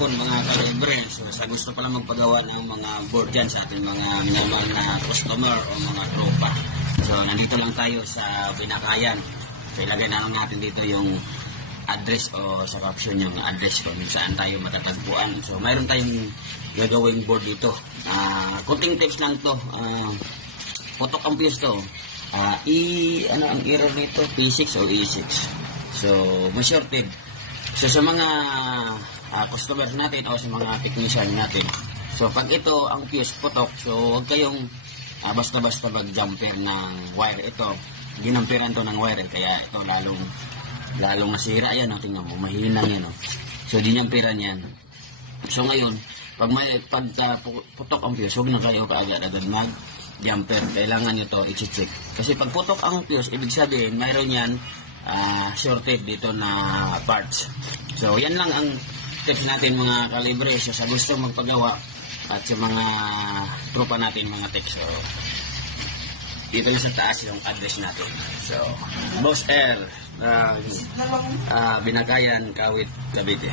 hapon mga kalibre. So sa gusto pala magpagawa ng mga board dyan sa ating mga minamahal na customer o mga tropa. So nandito lang tayo sa Binakayan. So ilagay na lang natin dito yung address o sa caption yung address kung saan tayo matatagpuan. So mayroon tayong gagawing board dito. Kunting tips lang to. Putok ang fuse to. Ano ang error nito? P6 o E6. So may shorted. So sa mga customers natin o sa mga technician natin, so pag ito ang fuse putok, so huwag kayong basta-basta mag-jumper ng wire. Ito, ginamperan to ng wire, kaya ito lalong nasira yan. Tingnan mo, mahinang yan. So dinamperan yan. So ngayon, pag putok ang fuse, huwag na kayo kaagad-agad mag-jumper. Kailangan nyo to i-check. Kasi pag putok ang fuse, ibig sabihin, mayroon yan shorted dito na parts. So yan lang ang tips natin mga kalibre. So sa gusto magpagawa at sa mga tropa natin mga tech, so dito na sa taas yung address natin. So Boss Air, Binakayan, Kawit, Cavite.